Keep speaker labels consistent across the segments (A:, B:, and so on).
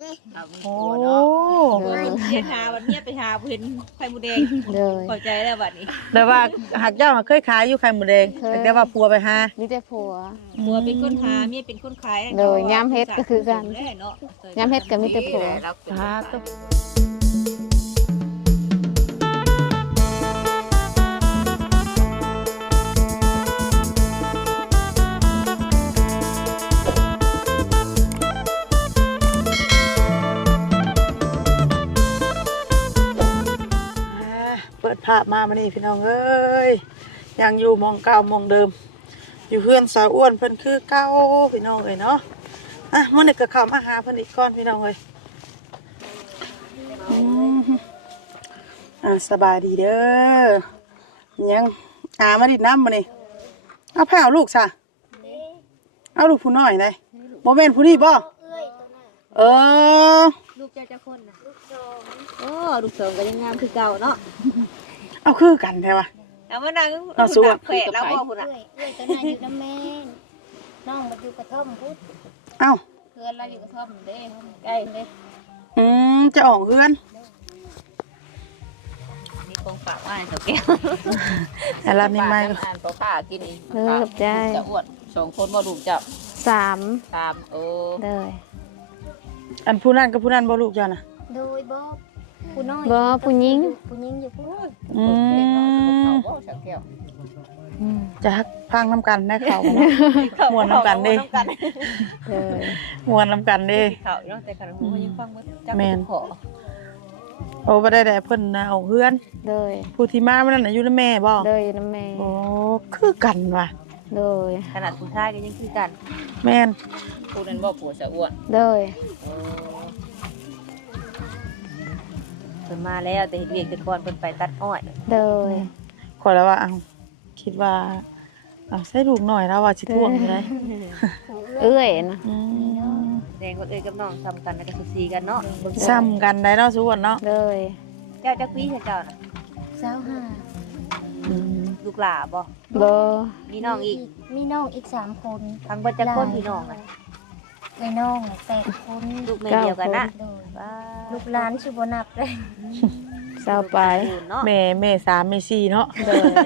A: โอ้
B: เรียนหาวันนี้ไปหาเห็นไข่มดแดงเข้าใจแล้วบัดนี้
A: แต่ว่าหากเจ้าเคยขายอยู่ไข่หมูแดงแต่ว่าผัวไปหา
C: มีแต่ผัว
B: เป็นคนหาเมียเป็นคนขาย
C: โดยย้ำเฮ็ดก็คือกันย้ำเฮ็ดก็มีแต่ผัว
A: เปิดภาพมานี่พี่น้องเอ้ยยังอยู่มองเก่ามองเดิมอยู่เพื่อนสาวอ้วนเพิ่นคือเก่าพี่น้องเอ้ยเนาะมื้อนี้ก็เข้ามาหาเพิ่นอีกก่อนพี่น้องเอ้ยสบายดีเด้อยังมาดิน้ำมื้อนี้เอาผ้าเอาลูกซะเอาลูกผู้น้อยได้บ่แม่นผู้นี้บ่เออ
B: ลูกเจ้าจะคนน่ะลูกสองก็ยังงามคือเก่าเนาะ
A: เอาคือกันแท้ว่ะ
B: เอามานั่ง
A: เอาสู้
B: แขวแล้วพ่อพุ่นน่ะ
D: ตัวนั้นอยู่น้ำแม่น้องมาอยู่กระท่อมพุทธ
A: เอ้า
D: เพื่อนเราอยู่กระท่อมเด้ใกล้เด้
A: จะออกเฮือน
B: มีของฝากไว้เถอะแก้ว
A: แต่ละนี่ไม่
B: อ่านตัวข้ากินนี่
C: ใจ
B: จะอ้วน2คนบ่ลูกจับ
C: 3
B: เลย
A: อันผู้นั้นกับผู้นั้นบ่ลูกจ้าน่ะ
D: โดยบ่ผู้น้อย
C: บ่ผู้หญิง
D: อยู่ผู้
A: จะฮักพังน้ำกันได้เขามวนน้ำกันดิมวนน้ำกันดิ
B: เขาเนาะแต่คันฮู้ยังฟังบ่จักขอ
A: โอ้บ่ได้แต่เพิ่นน่ะเอาเฮือน
C: เลย
A: ผู้ที่มามันน่ะอยู่นำแม่บ่
C: เลยนำแม่
A: โอ้คือกันว่ะ
C: เลย
B: ขนาดผู้ชายก็ยังคือกัน
A: แม่น
B: ผู้นั้นบ่ผัวสะอ้วน
C: เลย
B: เพิ่นมาแล้วแต่เฮ็ดเวียกแต่ก่อนเพิ่นไปตัดอ้อย
C: เลย
A: ขอแล้วว่าคิดว่าใส่ลูกหน่อยแล้วว่าสิท่วงอยู่ได้
C: นะ
B: แดงก็กับน้องซ้ำกันแล้วก็สีกันเนาะ
A: ซ้ำกันได้เนาะสุวรรณเนาะ
C: เลย
B: เจ้าจักปีเจ้าน่ะ
D: 25
B: ลูกหลาบ่มีน้องอีก
D: 3คน
B: ทั้งเบิดจักคนพี่น้องอ่ะ
D: ไอ้น้อง8คน
B: ลูกแม่เดียวกันนะ
D: ลูกหลานสิบ่นับเลย
C: 20ไป
A: แม่3แม่4เนาะ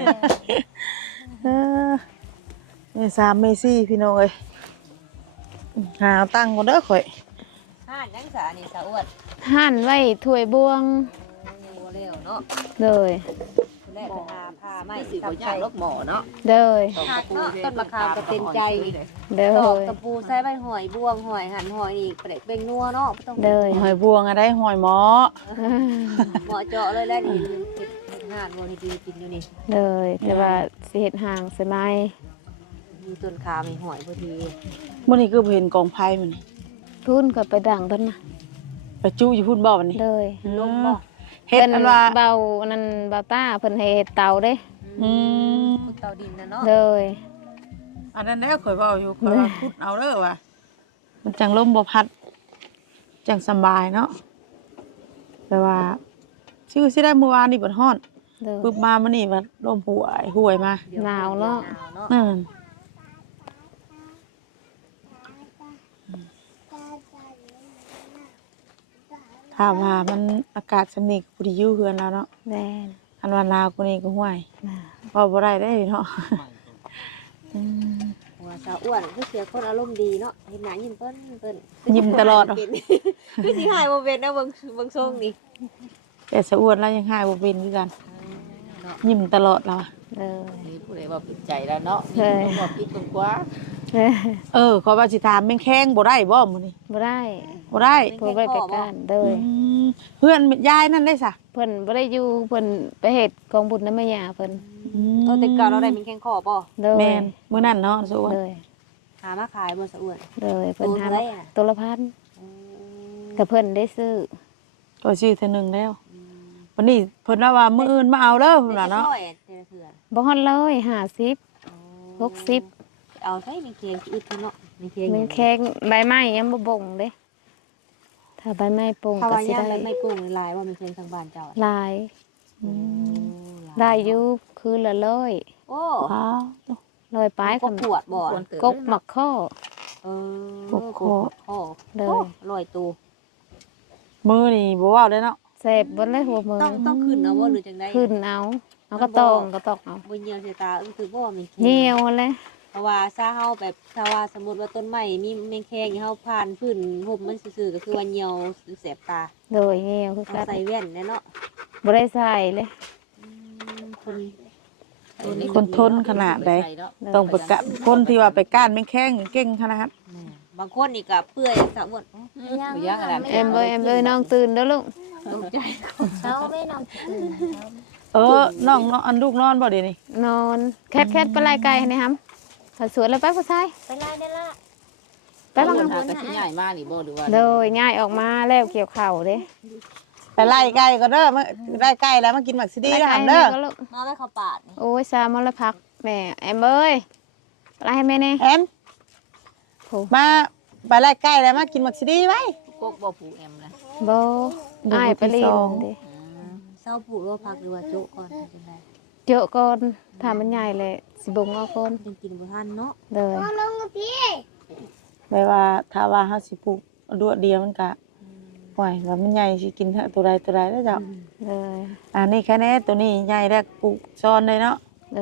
A: แม่3แม่4พี่น้องเอ้ยหาตั้งก่อนเด้อข่อย
B: ห่านจังสานี่สะอ้วน
C: ห่านไว้ถ้วยบวง
B: บ่แล้วเนาะ
C: เลย
B: แรกไปหาผ้าไม้สิบ่ยากลกหมอเนาะ
C: เลย
B: ต้นมะขามก็เป็นใจตอกตะปูใส่ใบหอยบวงหอยหั่นหอยนี่เปรกเบ่งนัวเนาะต้อง
A: เลยหอยบวงอะไรหอยหมอ
B: หมอเจาะเลยแล้วนี่เฮ็ดห่านบ่นี่กินอยู่นี่
C: เลยแต่ว่าสิเฮ็ดห่างใช่มั้ย
B: มีต้นขามีหอยพอดี
A: มื้อนี้คือเห็นกองไผ่มัน
C: พุ่นก็ไปดังเพิ่นน่ะ
A: ไปจู้อยู่พุ่นบ่บัดนี้
C: เลย
B: ลมบ่
C: เฮ็ดอันว่าเบานั่นเบาต้าเพิ่นเฮ็ดเตาเด้
B: ขุดเตาดินน่ะเนาะ
C: เลย
A: อันนั้นแหละข่อยเว้าอยู่ข่อยว่าขุดเอาเด้อว่ะมันจังลมบ่พัดจังสบายเนาะแต่ว่าชื่อสิได้เมื่อวานนี่บ่ฮ้อนปึ๊บมามื้อนี้ว่าลมห่วยมา
C: หนาวเนาะ
A: ถ้าว่ามันอากาศสำนีกูดีอยู่เฮือนแล้วเนาะ
C: แม่น
A: อันว่าลาวกูนี่ก็ห่วยพอบ่ได้ได้เนาะ
B: ว่าสาวอ้วนคือเสียคนอารมณ์ดีเนาะเห็นหน้ายิ้มเปิ้น
A: ยิ้มตลอด
B: คือสิหายบ่เป็นนะเบิ่งทรงนี่
A: แต่สะอ้วนแล้วยังหายบ่เป็นคือกันยิ้มตลอดแล้ว
B: ผู้ใดว่าผิดใจแล้วเนาะบ่ผิดกว่า
A: ขอว่าสิถามแม่งแข้งบ่ได้บ่มื้อนี้
C: บ่ได้
A: เพิ่น
C: ไปกันเด้อ
A: เพื่อนยายนั่นได้ซะ
C: เพิ่นบ่ได้อยู่เพิ่นไปเฮ็ดกองบุญนำแม่ย่าเพิ่น
B: แต่ก่อนเราได้มีแข้งคอบ่
A: แม่นมื้อนั้นเนาะสะอ้วน
B: หามาขายบ่สะอ้วน
C: เพิ่นหาตัวละพันแต่เพิ่นได้ซื้อ
A: ก็ซื้อเทื่อนึงแล้ววันนี้เพิ่นว่ามื้ออื่นมาเอาเด้อพุ่นน่ะเนาะ
C: บ่ฮอด150 60
B: เอาใส่ในเค้กอึดเนาะในเค้ก
C: มันแข็งใบไม้ยังบ่บ่งเด้ถ้าใบไม้ป่งก็สิได้
B: ใบไม้ป่งลายว่ามันเค้กทางบ้านเจ้า
C: ลายได้อยู่คือละ
B: 100โอ้
A: ว้าว
C: 100ปลาย
B: ก็ปวดบ่
C: กกหมักข้อ
A: กกข้อ
B: เด้อ100ตัว
A: มือนี่บ่เว้าเลยเนาะ
C: แสบเบิดเลยหัวมือ
B: ต้องขึ้นเอาบ่หรือจังได๋
C: ขึ้นเอาก็ตองก็ตอกเอา
B: บ่เหี่ยวใส่ตาคือบ่มี
C: เหนียวเลย
B: เพราะว่าถ้าเฮาแบบถ้าว่าสมมุติว่าต้นไม้มีแมงแคงเฮาผ่านพื้นห่มมันซื่อๆก็คือว่าเหี่ยวแสบตา
C: โดยเหนียวคือ
B: ต้อ
C: กั
B: ง
C: น
B: ใส่แว่นแน่เนาะ
C: บ่ได้ใส่เลย
B: คน
A: คนทนขนาดใดต้องประกะคนที่ว่าไปก้านแม่งแข้งเก่งขนาด
B: บางคนนี่ก็เปื่อยสะหมด
D: ยังอะไร
C: เอ็มเอ้ยน้องตื่นเด้อลูก
B: ตกใจ
D: เช้าไม่นอนตื่นเช้า
A: น้องอันลูกนอนบ่เดี๋ยวนี้
C: นอนแคทไปไล่ไก่ให้นี่ครับถ้าสวยแล้วไปผู้ชาย
D: ไปไล่ได้ละ
C: ไปบ้าง
E: หาก็สิง่ายมากนี่บ่หรือว่า
C: โดยง่ายออกมาแล้วเกี่ยวเข่าเด้
A: ไปไล่ไก่ก็เด้อมาไล่ไก่แล้วมากินหมักซีดีแล้วหำเด้อ
C: ก็ลูก
B: มาไว้เข้าปาดนี่
C: โอ้ยซามลพักแม่เอ็มเอ้ยไปไล่ให้แม่นี่
A: แอมมาไปไล่ไก่แล้วมากินหมักซีดีไว้
E: กกบ่ผูแอมนะ
C: โบอ้ายไปเรียนดิ
B: เศร้าปลูกโรพักหรือว่าจุก่อนจังได๋
C: เจาะก่อนทำมันใหญ่เลยสิบงเอาคน
B: จังกินบ่ทันเนาะ
C: เลย
D: ลงกับพี่
A: แปลว่าถ้าว่าเฮาสิปลูกดวเดียวมันก็ปล่อยว่ามันใหญ่สิกินเถอะตัวใดแล้วเจ้า
C: เลย
A: อันนี้แค่นี้ตัวนี้ใหญ่แล้วปลูกซ้อนเลยเนาะ
C: เลย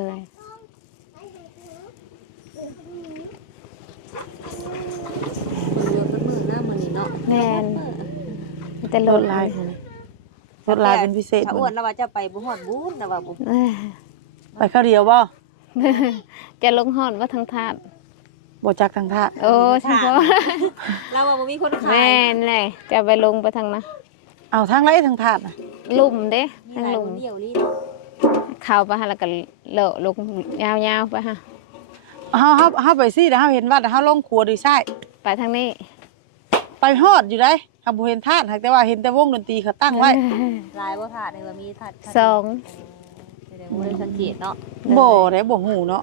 B: คนเดียวเป็นมื้อหน้ามื้อนี้เนาะ
C: แม่นแต่
A: ร
C: ล
A: ถ
C: ด
A: ลายรถลายเป็นพิเศษ
B: ถ้าอ้วนแล้วว่าจะไปบ่ฮอดบุญนะว่าบ่
C: เอ้ย
A: ไปข้าวเดียวบ่
C: แกลงหอดว่าทางทาด
A: บ่จักทางท่า
C: โอ้ช่างพ่อ
B: เราว่าบ่มีคนขาย
C: แม่นเลยจะไปลงไปทางนะ
A: เอาทางไรทางถาดน่ะ
C: ลุ่มเด้
B: มี
C: ทาง
B: หลาย
C: ลุ่
B: ค
C: ม
B: นเดียวนี่เนาะ
C: เข้าไปหาแล้วก็เลอะลงยาวๆไปฮะ
A: เฮาไปสิแล้วเฮาเห็นว่าเฮาลงครัวดีใช่
C: ไปทางนี้
A: ไปฮอดอยู่ได้เฮาบ่เห็นถาดแต่ว่าเห็นแต่วงดนตรีเขาตั้งไว้
B: หลายบ่ถาดเลยว่ามีถาด
C: สอง
B: แสดงว่าได้สังเกตเนาะ
A: บ่ได้บ่ฮู้เนาะ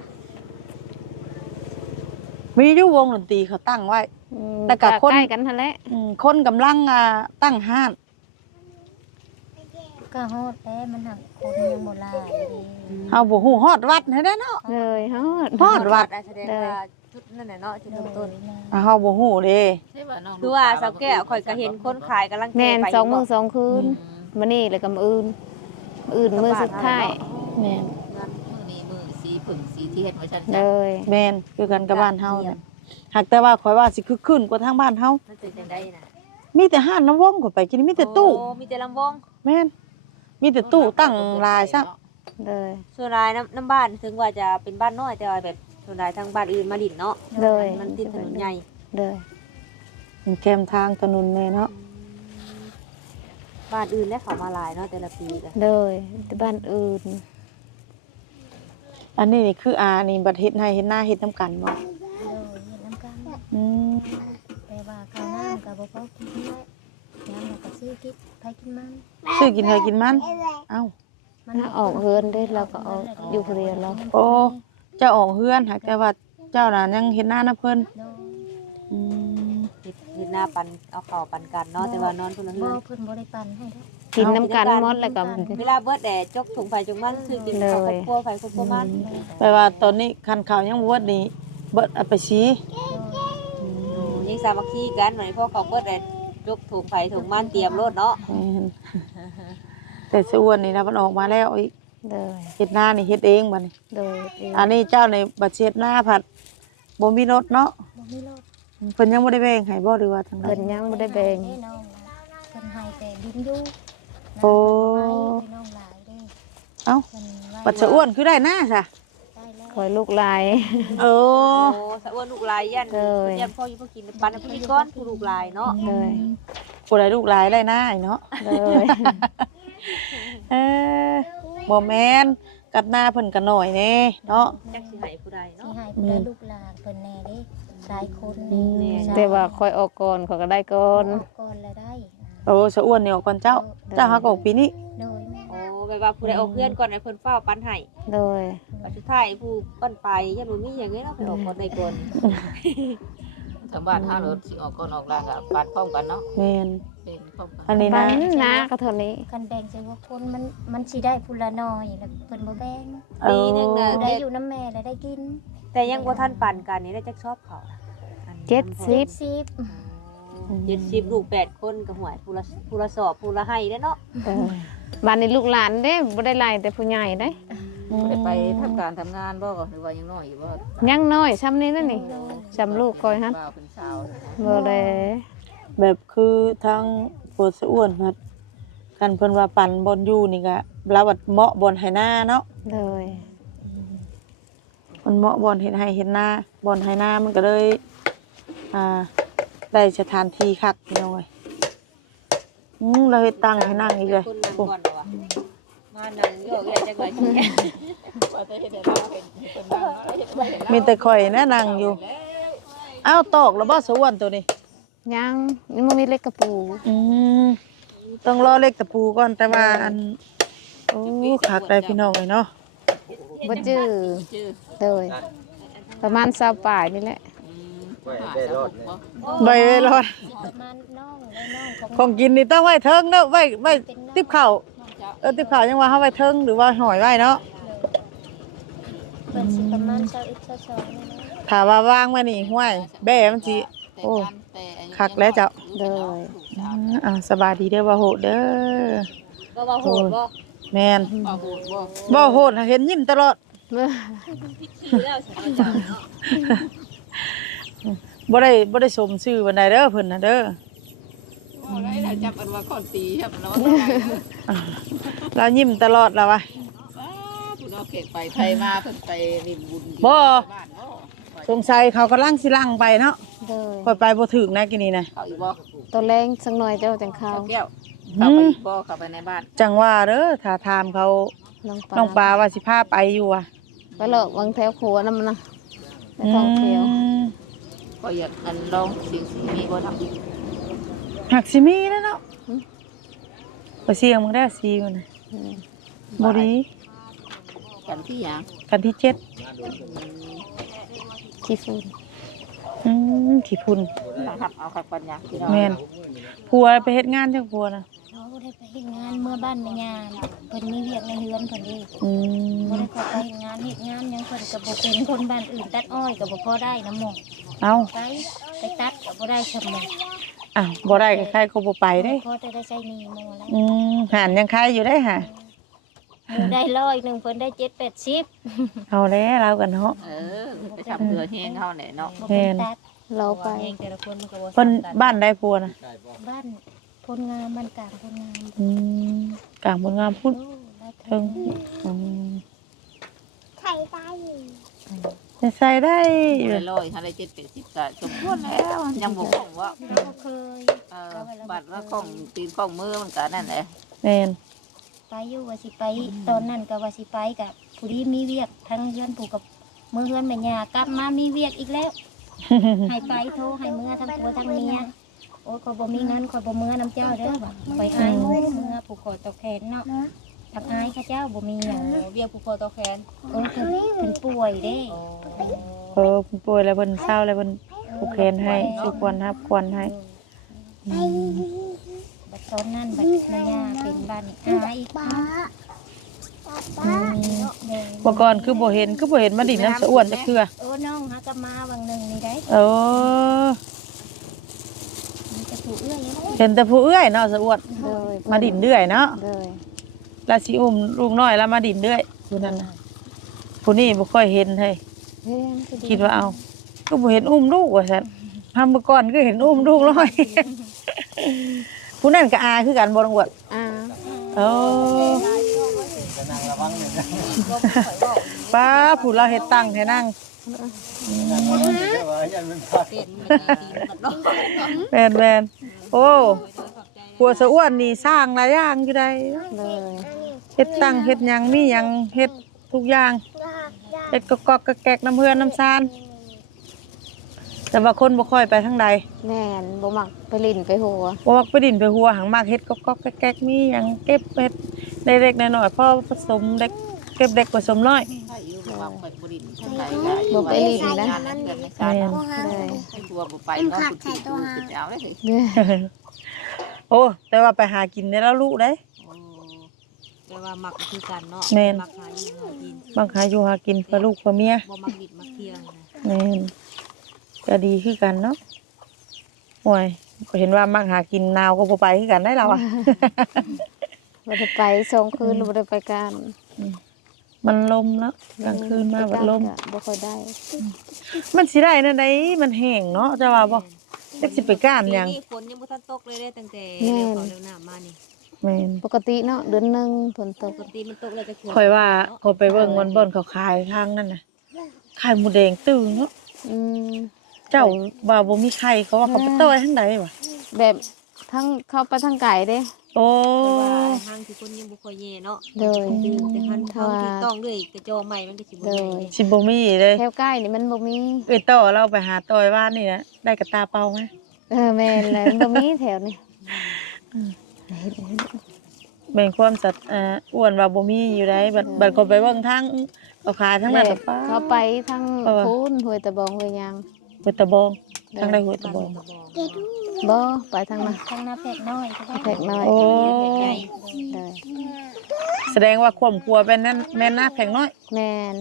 A: มีอยู่วงดนตรีเขาตั้งไว้ แต่กับคน
C: ใกล้กันทันแหละ
A: คนกำลังตั้งห้าน
D: ก็โหดแต่มันหักคนยังโบราณดี
A: เฮาบ่ฮู้ฮอดวัดให้ได้เนาะ
C: เลยฮอด
A: ฮอดวัด
B: แสดงว่าจุดนั่นแหละเนาะจุดเริ่มต้น
A: เฮาบ่ฮู้เด้
E: ใช่ว่าน้อง
B: คือว่าสาวแก้วข่อยก็เห็นคนขายกำลัง
C: แม่น
B: ไป
C: 2 มื้อ 2 คืนมื้อนี้แล้วก็มื้ออื่นมื้อสุดท้าย
A: แม่น
E: มื้อนี้มื้อสีผึ่งสีที่เฮ็ดไว้ซั่น
C: เล
E: จ้ะ
C: ย
A: แม่นคือกันกับบ้านเฮาเนี่ยหากแต่ว่าข่อยว่าสิคึกคืนกว่าทางบ้านเฮา
B: มันเป็นจังได๋น่ะ
A: มีแต่ห้านน้ำวงข่อยไปกินมีแต่ตู้
B: โอ้มีแต่ลำวง
A: แม่นมีแต่ตู้ตั้งลายซะ
C: เลย
B: ส่วนรายน้ำบ้านถึงว่าจะเป็นบ้านน้อยแต่ว่าแบบส่วนรายทางบ้านอื่นมาดินเนาะ
C: เลย
B: มันติดถนนใหญ่
C: เลย
A: มันแคมทางถนนแน่เนาะ
B: บ้านอื่นได้เขามาหลายเนาะแต่ละปีกัน
C: เลยที่บ้านอื่น
A: อันนี้นี่คือนี่บัดเฮ็ดให้เฮ็ดหน้าเฮ็ดน้ำกันบ่
D: โดยน้ำกัน
A: อืม
D: แต่ว่าข้าวหน้ากับบ่พอกินได้น้ำก็ซื้อกินไปกินมัน
A: ซื้อกินให้กินมันเอ้า
C: ถ้าออกเฮือนได้เราก็เอาอยู่คนเดียวเรา
A: โอ้เจ้าออกเฮือนหากแต่ว่าเจ้าน่ะยังเฮ็ดหน้านะเพิ่น
D: โดย
A: อืม
B: เห็ดหน้าปันเอาเข่าวปันกันเนาะแต่ว่านอนคนละ
D: บ่
B: เฮือน
D: เพิ่นบ่ได้ปันให้เด้อ
C: กินน้ำกันหมดแล้วก็
B: เวลาเบิดแดดจกถุงไฟจงมันซื้อกินข้าวครอบครัวไฟครอบครัวมัน
A: แปลว่าตอนนี้คันข่าวยังบ่เบิดนี่เบิดเอาไปชี้
B: ยังสามัคคีกันเหมือนพวกเขาเบิดแดดจกถุงไฟถุงมันเตรียมรถเนาะ
A: แม่นแต่สอ้วนนี่นะมันออกมาแล้วอีก
C: เลย
A: เฮ็ดหน้านี่เฮ็ดเองบัดนี้
C: เลย
A: อันนี้เจ้าในบัดเช็ดหน้าผัดบ่มีรถเนาะ
D: บ่มีรถ
A: เพิ่นยังบ่ได้แบ่งให้บ่หรือว่าทางใด
C: เพิ่นยังบ่ได้แบ่ง
D: ให้น้องเพิ่นให้แต่ดินอยู่
A: โอ้
D: พี่น้องหลายเด้
A: เอ้า
D: เพิ่นไว้
A: บัดสะอ้วนคือได้หน้าซะ
D: ได้แล้ว
C: คอยลูกหลาย
A: เออ
B: โอ้สะอ้วนลูกลายยัน
C: เลย
B: ยันพ่ออยู่พ่อกินปันพี่ก้อนผู้ลูกลายเนาะ
C: เลย
A: ผู้ใดลูกหลายได้หน้าไอ้เนาะ
C: เลย
A: เออบ่แม่นกับหน้าเพิ่นก็น้อยแน่เนาะ
B: จักสิให้ผู้ใด
D: สิ
B: เนาะ
D: ให้ผู้ใดลูกหลานเพิ่นแน่เด้หลายคนนี่
C: แต่ว่าคอยออกก่อนเขาก็ได้ก่อน
D: ออกก่อนแล้วได้
A: โอ้สะอ้วนนี่ออกก่อนเจ้าเจ้าหาก็ออกปีนี้
D: โดยแม่
B: โอ้แบบว่าผู้ใดเอาเพื่อนก่อนให้เพิ่นเฝ้าปันให้
C: เลย
B: ปัจจุท้ายผู้ปันไปยันบ่มีหยังไงเนาะไปออกก่อนได้ก่อน
E: ทางบ้านถ้ารถสิออกก่อนออกหลังก็ปาดพร้อมกันเนาะ
A: แม่น
E: เป็นพร้อมกัน
A: อันนี้
C: บ้า
A: นะ
C: นนาก็เท่านี้
D: กันแบ่งใจว่าคนมันสิได้ผู้ละน้อยแล้วเพิ่นบ่แบ่ง
B: ปีหนึงน่ะ
D: ผู้ใดอยู่น้ำแม่แล้วได้กิน
B: แต่ยังบ่ทันปันกันนี่ได้จักชอบเขาอัน
C: 70
D: 10
B: 70ลูก8คนก็หวยผู้ละสอบผู้ละให้เด้อเนาะ
C: บ้านนี้ลูกหลานเด้บ่ได้ไล่แต่ผู้ใหญ่เด้
E: บ่ได้ไปทำการทำงานบ่หรือว่ายังน้อยอยู่บ่
C: ยังน้อยซ้ำนี้นั่นนี่ซ้ำลูกคอยฮั่น
E: บ่าวเป็นสาว
C: บ่ได้
A: แบบคือทางปวดสะอ้วนครับกันเพิ่นว่าปั่นบนอยู่นี่ก็เราบัดเหมาะบนไหหน้าเนาะ
C: เลย
A: มันเหมาะบนเฮ็ดให้เฮ็ดหน้าบนไหหน้ามันก็เลยได้สถานที่คักพี่น้อยเราเฮ็ดตั้งให้นั่งอีกเลย
B: คนนั่งก่อนเหรอวะมานั่งโยกเลยจังไว้ที่นี่
E: ว่าจะเฮ็ดให้เราเห็นเพิ่นนั่งเนาะเฮ็ดบ่เห็นเรา
A: มีแต่ข่อยแน่นั่งอยู่อ้าวตอกแล้วบ่สะอ้วนตัวนี้
C: ยังนี่มันมีเล็กกระปู
A: ต้องรอเล็กตะปูก่อนแต่ว่าอันโอ้คักได้พี่น้องเลยเนาะ
C: บ่จื้อ
E: ชื่อ
C: เลยประมาณ20ปลายนี่แหละ
E: ได้รอดบ่
A: ใบไว้รอด
D: ประมาณน้องได้น้องของ
A: ของกินนี่ต้องไว้เทิงเนาะไว้ติ๊บข้าวติ๊บข้าวยังว่าเฮาไว้เทิงหรือว่าหอยไว้เนาะ
D: เพิ่นสิประมาณ21 22นี่นะ
A: ถ้าว่าวางไว้นี่ห้วยแบ่มันสิโอ้คักแล้วเจ้า
C: เลย
A: สบายดีเด้อบ่โหดเด้อ
B: ก็ว่าโหดบ่
A: แม่น
E: บ่โหดบ่
A: บ่โหดเห็นยิ้มตลอด
B: ขี้แล้วสิเอาจังเนาะ
A: บ่ได้สมชื่อบันไดเด้อเพิ่นน่ะเด้อ
E: บ่ได้ถ้าจับอันว่าคนตีครับเนาะ
A: เรายิ้มตลอดแล้ววะ
E: ผู้นอกเขตไปไทยมาเพิ่นไปริมบุญ
A: บ่
E: บ้านบ่
A: สงสัยเขากำลังสิลั่งไปเนาะ
C: เลย
A: ค่อยไปบ่ถึกนะกินนี่นะ
E: เข้าอีกบ่
C: ตัวแรงสักหน่อยเจ้าจังเข้า
E: เข้าแก้วเข้าไปอีกบ่เข้าไปในบ้าน
A: จังว่าเด้อถ้าถามเขาน้องปลาว่าสิพาไปอยู่อ่ะ
C: ก็เลิกวางแถวครัวนั่นมันนะในท้องเที่ยว
E: ก็อยากอันลองสิ่งนี้บ่ทำอีก
A: หักสิมีแล้วเนาะไปเสียงมึงได้สีมันน่ะบ่ดี
E: กันที่หยัง
A: กันที่7
C: ขี้ฝุ่น
A: ขี้พุ่น
E: ครับเอาคักปัญญาพี่น้อง
A: แม่นผัวไปเฮ็ดงานจังผัวน่ะ
D: เขาได้ไปเฮ็ดงานเมื่อบ้านแม่ย่าเพิ่นมีเวียกในเฮือนเพิ่นเด้
A: อืม
D: บ่ได้เข้าไปเฮ็ดงานหยังเพิ่นก็บ่เป็นคนบ้านอื่นตัดอ้อยก็บ่พอได้น้ำหมอก
A: เอ้า
D: ไปตัดก็บ่ได้สมอง
A: อ้าวบ่ได้ก็ใครก็บ่ไปเด้
D: พอแต่ได้ใช้หนี้หมู่แล้ว
A: หานยังใครอยู่ได้ห่ะ
D: หมู่ได้100นึงเพิ่นได้7-80
A: เอาแล้วเรากันเนาะ
E: ไปทำเกลือแห้งเฮาแหละเนาะ
D: บ่เป็นตัด
C: เราไป
B: แยงแต่ละคนมันก็บ่
A: เพิ่นบ้านได้ผัวน่ะ
D: บ้านพลงามบ้านกลางพลงาม
A: กลางบนงามพุ่น
D: โอ้ได้
A: เทิง
D: ไข่ได้
A: จะใส่ได้อยู่
E: ได้ร้อยถ้าได้7-80ก็สมควรแล้วยังบ่คล่องว่า
D: เราเคย
E: บัตรว่าของตีนของมือมันก็นั่นแหละ
A: แม่น
D: ไปอยู่ว่าสิไปตอนนั้นก็ว่าสิไปกับผู้ที่มีเวียกทั้งเฮือนผู้กับมือเฮือนแม่ย่ากลับมามีเวียกอีกแล้ว ให้ไปโทรให้เมื่อทั้งผัวทั้งเมียโอ้ยขอยบ่มีเงินขอยบ่เมื่อน้ำเจ้าเด้อว่ะไปอายหมู่เมื่อผู้ขอตอกแขนเนาะทักอายข้าเจ้าบ่มีหยัง
B: เบี้ยผู้พอต่อแขน
D: โอ้ยเพิ่นป่วยเด้
A: เพิ่นป่วยแล้วเพิ่นเศร้าแล้วเพิ่นผูกแขนให้สิควรรับควรให้
D: บัดตอนนั้นบัดแม่ย่าเป็นบ้านนี่อายอีกเนาะเด้
A: เมื่อก่อนคือบ่เห็นมาดินน้ำสะอ้วนจักเทื่อ
D: โอ้น้องหากะมาวังหนึงนี่ได้
A: เออ
D: มันจะถูกเอื้อยแล้ว
A: เห็นแต่ผู้เอื้อยเนาะสะอ้วน
C: เลย
A: มาดินเรื่อยเนาะ
C: เลย
A: แล้วสิอุ้มลูกน้อยแล้วมาดินเรื่อยผู้นั้นน่ะผู้นี้บ่ค่อยเห็นเฮ้ย
C: เฮ้ย
A: คิดว่าเอาก็บ่เห็นอุ้มลูกว่าซั่นทำเมื่อก่อนก็เห็นอุ้มลูกน้อย ผู้นั้นก็อาคือกันบ่ต้องอวด โอ้ป้าผู้เราเฮ็ดตั้งให้นั่ง แม่นโอ้ผัวสะอ้วนนี่สร้างหลายอย่างอยู่ได้
C: เลย
A: เฮ็ดตั้งเฮ็ดหยังมีหยังเฮ็ดทุกอย่างเฮ็ดกอกๆแกกๆน้ำเพื่อนน้ำซานแต่ว่าคนบ่ค่อยไปทางใด
C: แม่นบ่มักไปลิ้นไปหัว
A: บ่มักไปดินไปหัวหังมากเฮ็ดกอกๆแกกๆมีหยังเก็บเฮ็ดเล็กๆน้อยๆพอผสมเด็กเก็บเด็กผสมน้อย
E: ถ้าอยู่ว่าไปบรินทางใด
C: บ่ไปลิ้นนะ
E: เกิดในชาติ
C: เลย
E: ให้ตัวบ่ไปก็คุณตีดูสิเอาได้สิ
A: โอ้แต่ว่าไปหากินได้แล้วลูกได้
B: แต่ว่ามักคือกันเนาะ
A: แม่น
B: มักหาอยู่หากิน
A: บางหาอยู่หากินเพื่อลูกเพื่อเมีย
B: บ่มักดิดมักเที่ยงนะ
A: แม่นก็ดีคือกันเนาะห่วยก็เห็นว่ามักหากินนาวก็บ่ไปคือกันได้เราอ่ะ
C: บ่ได้ไป2คืนบ่ได้ไปกัน
A: มันลมแล้วกลางคืนมาบัดลม
C: บ่ค่อยได้
A: มันสิได้นั่นใดมันแห้งเนาะจะว่าบ่จักสิไปก้านหยัง
B: ปีนี้ฝนยังบ่ทันตกเลยเด้ตั้งแต่เรื่องของเรื่องน้ำมานี่
A: แม่น
C: ปกติเนาะเดือนหนึงฝนต
B: ป
C: ก
B: กติมันตกแล้วจะเขียว
A: ข่อยว่าเขาไปเบิ่งบ่อนเขาขายทางนั่นน่ะขายหมูแดงตึงเนาะ
C: อืม
A: เจ้าว่าบ่มีไข่เขาว่าเขาไปต้อยทางใดวะ
C: แบบทั้งเข้าไปทางไก่เด้
A: โอ้
B: แต่ว่าทางที่คนยังบ่ค่อยแย่เนาะ
C: โดย
B: แต่หันทางที่ต้องด้วยกระจอใหม่มันก็สิบ่ได้
A: สิบ่มีเลย
C: แถวใกล้นี่มันบ่มี
A: เอ้ยต่อเราไปหาต้อยว่านนี่นะได้กระตาเปล่าไหม
C: แม่นแล้วบ่มีแถวนี้
A: แบ่งความสัตว์อ้วนว่าบ่มีอยู่ได้บัดเขาไปเบิ่งทางเขาขายทางนั้น
C: แบบเขาไปทางพูนห้วยตะบองห้วยยาง
A: ห้วยตะบองทางใดห้วยตะบอง
C: บ่ไปทางนั้น
D: ทางหน้าแพกน้อยก็ได้
C: แพกน้อย
A: โอ้
C: เลย
A: แสดงว่าความกลัวเป็นนั่นแม่นนาแพงน้อย
C: แม่น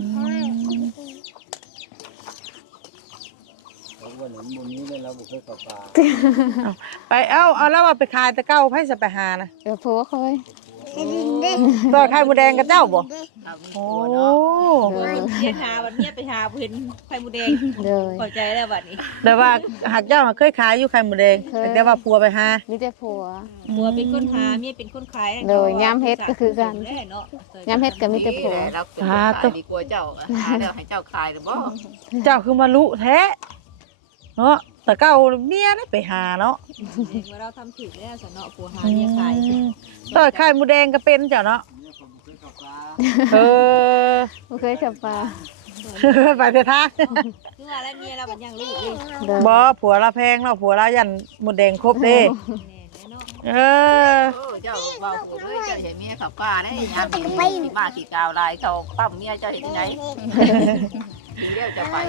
A: ไปเอาแล้วว่าไปขายตะเก้าไผสิไปหานะ
C: ผัวคอย
A: ต่อยไข่หมูแดงกับเจ้าบ่
E: เรามี
A: โอ้
E: ตัวเนาะ
C: เลย
B: เสียหาวันเนี้ยไปหาเห็นไข่หมูแดง
C: เลย
B: เข้าใจแล้วบัดนี้
A: แต่ว่าหากเจ้าเคยขายอยู่ไข่หมูแดงแต่ว่าผัวไปหา
C: มีแต่ผัว
B: ผัวเป็นคนหาเมียเป็นคนขาย
C: โดยยามเฮ็ดก็คือกัน
B: เนาะ
C: ยามเฮ็ดก็มีแต่ผัว
E: เราเป็นคนขายดีกว่าเจ้าหาแล้วให้เจ้าขายหรือบ่
A: เจ้าคือมาลุแท้เนาะแต่เก้าเมียได้ไปหาเนาะ
B: ว่าเราทำถูกแล้วสนอผัวหาเมียขาย
A: ต่อยไข่หมูแดงก็เป็นเจ้าเนาะเออ
C: บ่เคยจับปลา
A: ไปเถอะท่า
B: คือว่าแล้วเมียเราบัดยังลูกเลย
C: เด้อ
A: บ่ผัวเราแพงเนาะผัวเรายันหมูแดงครบเด้
B: แน่เนาะ
A: เออ
E: โอ้เจ้าเว้าหัวเลยเจ้าเห็นเมียขับป้าได้ยามที่มาขี่กาวลายเขาปั๊มเมียเจ้าเห็นไงถึงเดียวจะไป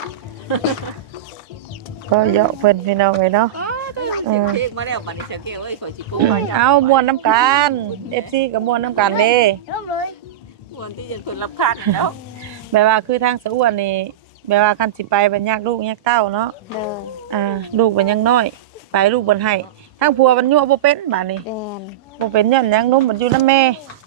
A: ก็เยอะเพิ่นพี่น้องเลยเนาะ
E: เสียงเพลงมาแล้วบัดนี้เสียงเพลงเอ้ยข่อยสิปูไว้จ้ะ
A: เอามวนน้ำกัน FC กับมวนน้ำกันเด้
E: ควรที่จะคนรับคาดแล้ว
A: แบบว่าคือทางสะอ้วนนี่แบบว่าคันสิไปเป็นยากลูกยากเต้าเนาะ
C: เด้อ
A: ลูกเป็นยังน้อยไปลูกบนให้ทางผัวมันยั่วบ่เป็นบาดนี้
C: แม่น
A: บ่เป็นย้อนหยังนมมันอยู่นำแม่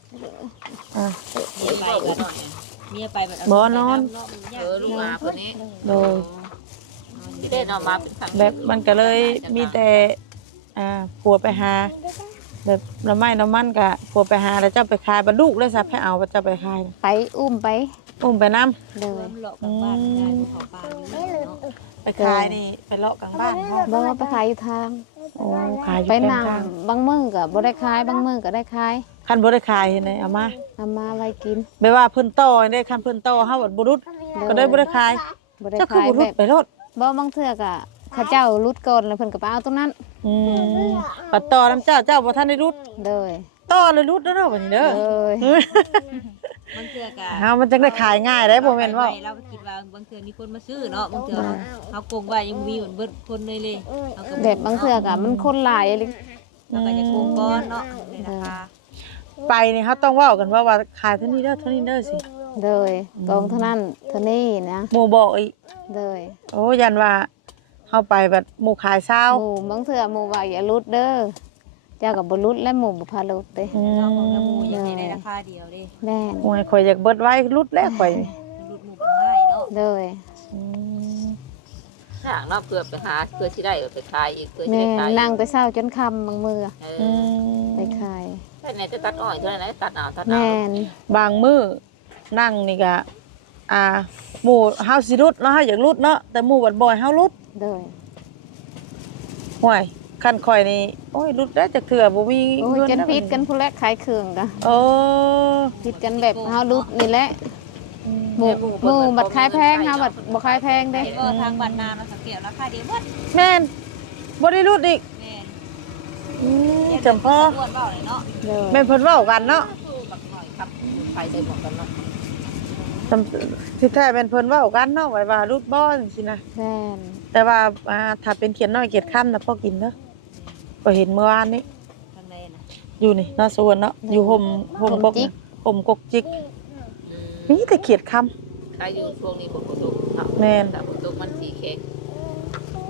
B: เมียไปบัดเมียไปบัด
A: บ่นอน
E: ลูกมาคนนี้
A: โดย
E: ที่ได้นอนมาเป็นครั้ง
A: แบบมันก็เลยมีแต่ผัวไปหาแบบละไม้ละมันก็ผัวไปหาแล้วเจ้าไปขายบ่ลูกเลยซะให้เอาเจ้าไปขาย
C: ไปอุ้มไป
A: อุ้มไปนำ
C: เด้อ
B: เลาะกับบ้านได้ภูเขาปลาอยู่เนาะ
A: ไปขายนี่ไปเลาะกลางบ้านเฮา
C: บ่ไปขายอยู่ทาง
A: โอ้ขายอยู่
C: ไป
A: แคม
C: นั่ง
A: ทาง
C: บางมื้อก็บ่ได้ขายบางมื้อก็ได้ขาย
A: คันบ่ได้ขายเห็นไหมเอามา
C: เอามาไว้กิน
A: แบบว่าเพิ่นต่อได้คันเพิ่นต่อเฮาบ่รุดก็ได้บ่ได้ขาย
C: บ่ได้
A: เจ้าคือ
C: ขาย
A: บ่รุ
C: แบ
A: ด
C: บ
A: ไปรถ
C: บ่บางเทื่อก็เขาเจ้ารุดก่อนแล้วเพิ่นก็ไปเอาตรงนั้น
A: ปัดต่อน้ำเจ้าบ่ทันได้รุด
C: เด้อ
A: ต่อเลยรุดแล้วเนาะบัดนี้เด้อ
C: เอ้ย
B: บางเทื่อก็
A: เฮามันจังได้ขายง่ายได้บ่แม่นว่า
B: เราคิดว่าบางเทื่อมีคนมาซื้อเนาะบางเทื่อเฮาโกงไว้ยังมีเหมือนเบิดคนเลยเฮาก็
C: แบบบางเทื่อก็มันคนหลายเลย
B: เราก็จะโกงก้อนเนาะในราคา
A: ไปนี่เฮาต้องเว้ากันว่าขายเท่านี้เด้อเท่านี้เด้อสิ
C: เด้อกองเท่านั้นเท่านี้นะ
A: หมู่บอกอีก
C: เด้อ
A: โอ้ยันว่าเฮาไปแบบหมู่ขายเช้า
C: หมู่บางเทื่อหมู่ว่าอย่ารุดเด้อเจ้าก็บ่รุดและหมู่บ่พารุดเด้
B: เราของน้ำมูยังในราคาเดียวเด้
C: แม่น
A: โอ้ยข่อยอยากเบิดไว้รุดแล้วข่อยนี่
B: รูดหมูง่ายเนาะ
C: เด้อ
A: อืม
E: ห่างเนาะเพื่อไปหาเพื่อที่ได้ไปขายอีกเพื่อที่
C: แม่
E: ได้ขาย
C: นั่งแต่เช้าจนค่ำบางมื้อ
A: อืม
C: ไปขาย
E: แค่ไหนจะตัดอ้อยเท่าไหร่ตัดเอาตัดเอา
C: แม่น
A: บางมื้อนั่งนี่ก็หมู่เฮาสิรุดเนาะเฮาอยากรุดเนาะแต่หมู่บัดบ่อยเฮารุด
C: เด้อ
A: ห่วยคันข่อยนี่โอ้ยรุดได้จักเทื่อบ่มี
C: โอ้ยจนพิษกันผู้แลกขายเครื่องกะ
A: เออ
C: พิษกันแบบเฮารุดนี่แหละหมู่บัดขายแพงเฮาบัดบ่ขายแพงเด้
B: เห็นว่าทางบ้านนาเราสังเกตราคาเดียวหมด
A: แม่นบ่ได้รุดอีก
B: แม่น
A: จำพ่อ
B: อ้วนเบาเลยเนาะ
C: เด้อ
A: แม่นเพิ่นเว้ากันเนาะ
E: บักหน่อยครับไปได้หมดกันเนาะ
A: ที่แท้แม่นเพิ่นเว้ากันเนาะไว้ว่ารุดบ่จังซี่นะ
C: แม่น
A: แต่ว่าถ้าเป็นเขียนน้อยเกียรติค่ำน่ะพอกินเด้อก็เห็นเมื่อวานนี้
B: ทางใดน่ะ
A: อยู่นี่เนาะสวนเนาะอยู่ห่มกกน่ะห่มกกจิกมีแต่เขียดคำ
E: ขายอยู่ช่วงนี้ฝนตกเนาะ
A: แม่น
E: แต่ฝนตกมันสีแข็ง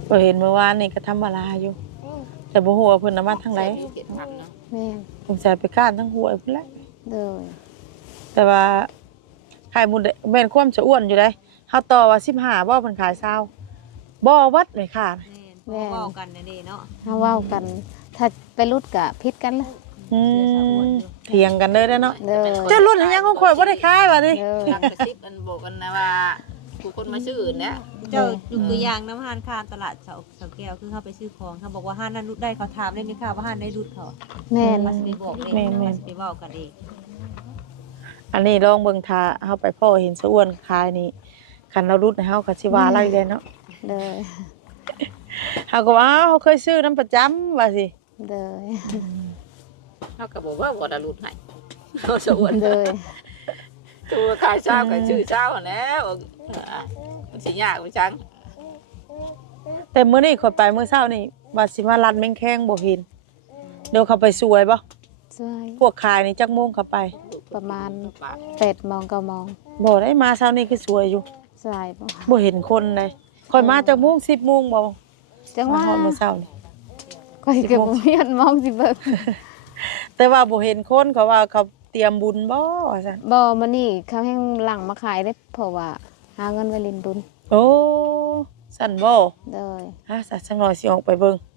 A: ก็เห็นเมื่อวานนี่ก็ธรรมดาอยู่แต่บ่ฮู้ว่าเพิ่นนำมาทางไหน
E: เก็บผักเนาะ
C: แม่น
A: สงสัยไปก้านทั้งหัวพุ่นแหละ
C: เด้อ
A: แต่ว่าขายหมุดแม่นความจะอ้วนอยู่ได้เฮาต่อว่า15บ่เพิ่นขาย20บ่วัดไม่ขาด
B: แม่นบ่เว้ากันนั่นเด้เนาะ
C: เฮาเว้ากัน ถ้าไปรุดก็ผิดกันละ
A: เถียงกันเลยได้อเนาะ
C: เด้อ
A: เจ้ารุ่นยังของข่อยบ่ได้ขายว่าดิ
C: เด้อ
E: ทางกระซิบกันบอกกันนะว่าผู้คนมาซื้ออื่นเนี่ย
B: เจ้าอยู่ตัวอย่างน้ำห้านคานตลาดเสาแก้วคือเขาไปซื้อของเขาบอกว่าห้านนั้นรุดได้เขาถามได้ไหมคะว่าห้านได้รุดเขา
C: แม่น
B: มาสิไปบอกเองมาสิไปเว้ากันเอง
A: อันนี้ลองเบิ่งท่าเฮาไปพ่อเห็นสะอ้วนขายนี่คันเรารุดให้เฮาก็สิว่าอะไรได้เนาะ
C: เด้อ
A: เฮาก็ว่าเฮาเคยซื้อน้ำประจำว่าสิ
C: เด้อ
E: เขาก็บอกว่าบ่ได้รุดให้เขาสะอ้วน
C: เด้อ
E: ตัวขายเช้าก็ชื่อเช้าแล้วมันสิยากบ่จัง
A: แต่มื้อนี้ข่อยไปมื้อเช้านี่ว่าสิมารัดแมงแข้งบ่เห็นเดี๋ยวเขาไปสวยบ่
C: สวย
A: พวกขายนี่จักโมงเขาไป
C: ประมาณ8 โมง 9 โมง
A: บ่ได้มาเช้านี้คือสวยอยู่
C: สวยบ่
A: บ่เห็นคนเลยข่อยมาจากโมง10โมงบ่
C: จัง
A: มา
C: ว่า
A: ฮอดมื้อเช้านี่
C: ก็ก็บ่มีอันมองสิเบิ่ง
A: แต่ว่าบ่เห็นคนเขาว่าเขาเตรียมบุญบ่ว่าซั่น
C: บ่มื้อนี้เขาแฮงหลังมาขายได้เพราะว่าหาเงินไว้เล่นบุญ
A: โอ้สั่นบ่
C: เด้อ
A: ฮะสักจังหน่อยสิออกไปเบิ่ง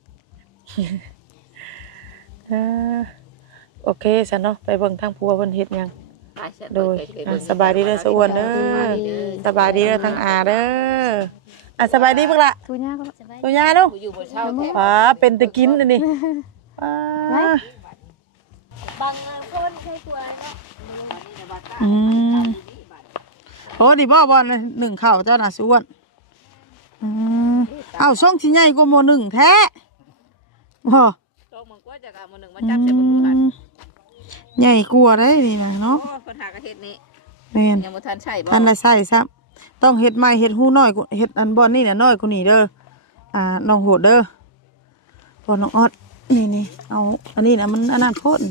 A: โอเคซั่นเนาะไปเบิ่งทางผัวเพิ่นเฮ็ดหยังโดยสบายดีเด้อสะอ้วนเด้อสบายดีเด้อทางอาเด้อสบายดีพวกละ
C: ทุญาก็
A: ตัวยาเด้อ
E: อยู่บนเช้าแท้
A: ป๋าเป็นตะกินอันนี้ป๋า
D: บางคนใช้ตัวเนาะ
A: อืมโอ้ดิบ่บ่หนึ่งข้าวเจ้าน่ะสะอ้วนเอ้าช่องที่ใหญ่กว่าหม้อหนึ่งแท้บ่
E: โตมึงก็จะเอามื้อนึงมาจับใส่บนหัน
A: ใหญ่กว่าได้นี่นะเนาะ
E: โอ้คนหากระเฮ็ดนี้
A: แม่น
E: ยังบ่ทันใช่บ่
A: ท่านได้ใส่ซ้ำต้องเฮ็ดใหม่เฮ็ดหูน้อยกว่าเฮ็ดอันบ่อนนี่น่ะน้อยกว่านี้เด้อน้องโหดเด้อบ่น้องออดนี่เอาอันนี้น่ะมันอันนั้นโพด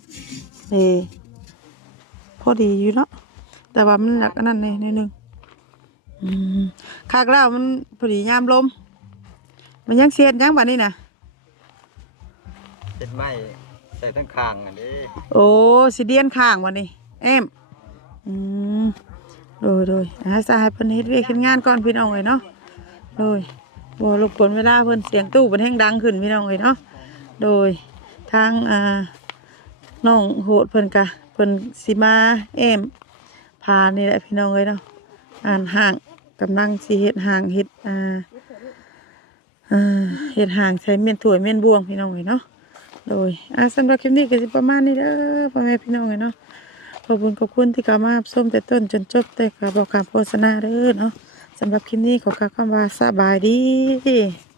A: พอดีอยู่เนาะแต่ว่ามันหนักอันนั้นนิดนึงคากแล้วมันพอดียามลมมันยังเสียดยังบัดนี้น่ะ
F: เป็นไม้ใส่ทั้งข้างอันนี้
A: โอ้สิเดียนข้างบัดนี้แอมโดยสหายเพิ่นเฮ็ดเวียกเฮ็ดงานก่อนพี่น้องเอ้ยเนาะโดยบ่รบกวนเวลาเพิ่นเสียงตู้เพิ่นแฮงดังขึ้นพี่น้องเอ้ยเนาะโดยทางน้องโหดเพิ่นกะเพิ่นสิมาแอมพานี่แหละพี่น้องเอ้ยเนาะห่างกำลังสิเฮ็ดห่างเฮ็ดเฮ็ดห่างใช้เม่นถ้วยเม่นบวงพี่น้องเอ้ยเนาะโดยสำหรับคลิปนี้ก็สิประมาณนี้เด้อพ่อแม่พี่น้องเอ้ยเนาะขอบคุณที่เข้ามารับชมแต่ต้นจนจบแต่ก็บอกการโฆษณาเด้อเนาะสำหรับคลิปนี้ขอกล่าวคำว่าสบายดี